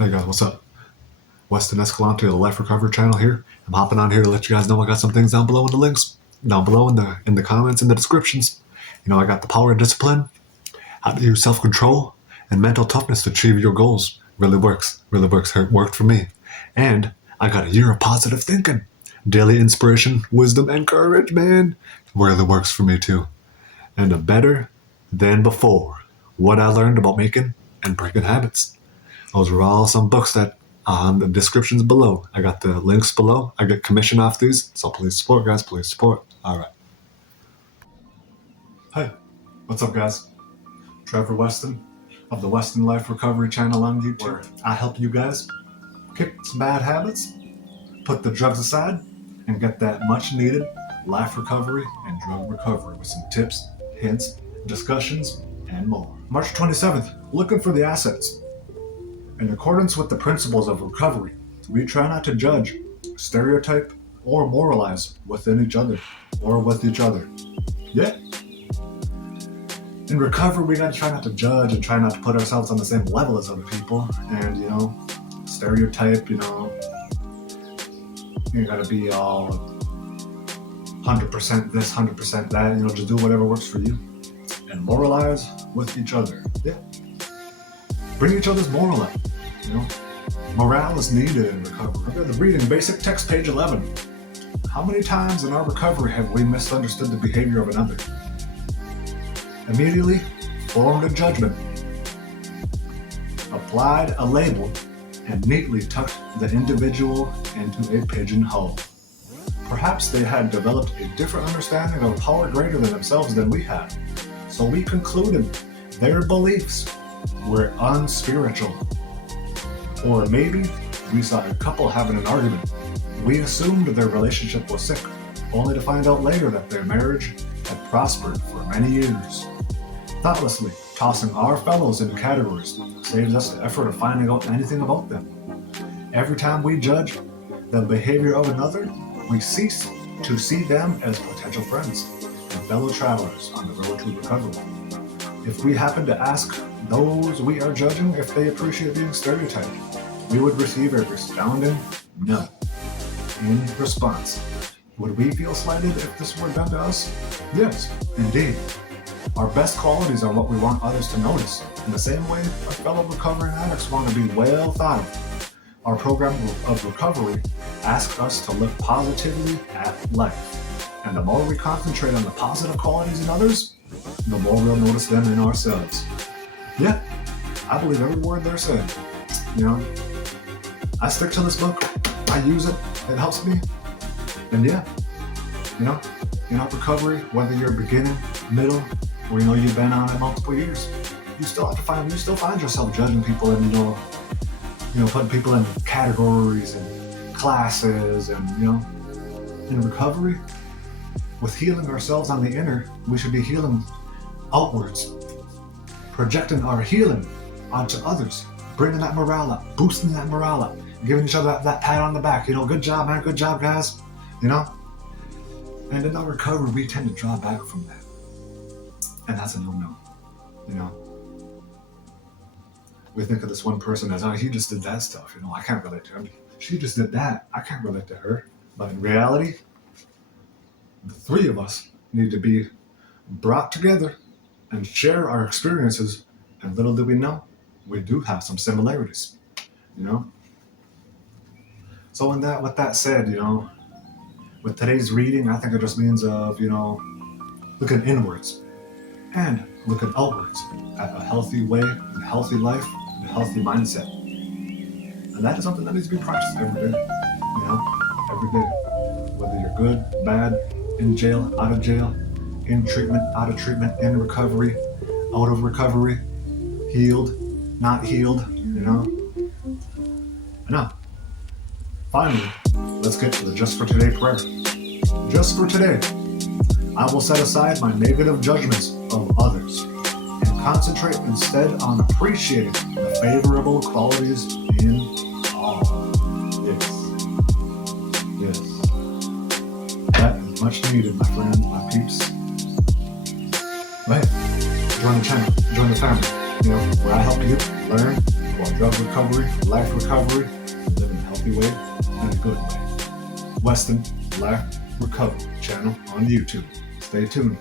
Hey guys, what's up? Weston Escalante of the Life Recovery channel here. I'm hopping on here to let you guys know I got some things down below in the links, down below in the comments, in the descriptions. I got the power and discipline, how to use self-control and mental toughness to achieve your goals. Really works. It worked for me. And I got a year of positive thinking, daily inspiration, wisdom, and courage, man. Really works for me too. And a better than before, what I learned about making and breaking habits. Those are all some books that on the descriptions below. I got the links below. I get commission off these, so please support, guys. Please support. All right. Hey, what's up, guys? Trevor Weston of the Weston.LifeRecovery channel on YouTube, where I help you guys kick some bad habits, put the drugs aside, and get that much-needed life recovery and drug recovery with some tips, hints, discussions, and more. March 27th, looking for the assets. In accordance with the principles of recovery, we try not to judge, stereotype, or moralize within each other or with each other. Yeah. In recovery, we gotta try not to judge and try not to put ourselves on the same level as other people. And, stereotype, you gotta be all 100% this, 100% that, just do whatever works for you. And moralize with each other. Yeah. Bring each other's moral up. Morale is needed in recovery. Reading basic text, page 11. How many times in our recovery have we misunderstood the behavior of another? Immediately formed a judgment, applied a label, and neatly tucked the individual into a pigeonhole. Perhaps they had developed a different understanding of a power greater than themselves than we had, so we concluded their beliefs were unspiritual. Or maybe we saw a couple having an argument. We assumed their relationship was sick, only to find out later that their marriage had prospered for many years. Thoughtlessly tossing our fellows into categories saves us the effort of finding out anything about them. Every time we judge the behavior of another, we cease to see them as potential friends and fellow travelers on the road to recovery. If we happen to ask those we are judging if they appreciate being stereotyped, we would receive a resounding no. In response, would we feel slighted if this were done to us? Yes, indeed. Our best qualities are what we want others to notice. In the same way, our fellow recovering addicts want to be well thought of. Our program of recovery asks us to look positively at life. And the more we concentrate on the positive qualities in others, the more we'll notice them in ourselves. Yeah, I believe every word they're saying. I stick to this book. I use it. It helps me. And yeah, in our recovery, whether you're beginning, middle, or you've been on it multiple years, you still find yourself judging people and putting people in categories and classes and in recovery, with healing ourselves on the inner, we should be healing outwards, projecting our healing onto others, bringing that morale up, boosting that morale up, giving each other that pat on the back. Good job, man. Good job, guys. And in our recovery, we tend to draw back from that. And that's a no-no. We think of this one person as, he just did that stuff. I can't relate to him. She just did that. I can't relate to her. But in reality, the three of us need to be brought together and share our experiences. And little do we know, we do have some similarities. So with that said, with today's reading, I think it just means of, looking inwards and looking outwards at a healthy way, a healthy life, and a healthy mindset. And that is something that needs to be practiced every day, every day. Whether you're good, bad, in jail, out of jail, in treatment, out of treatment, in recovery, out of recovery, healed, not healed, Finally, let's get to the Just for Today prayer. Just for today, I will set aside my negative judgments of others and concentrate instead on appreciating the favorable qualities in all. Yes. That is much needed, my friends, my peeps. But hey, join the channel, join the family, where I help you learn, about drug recovery, life recovery, live in a healthy way and a good way. Weston Life Recovery channel on YouTube. Stay tuned.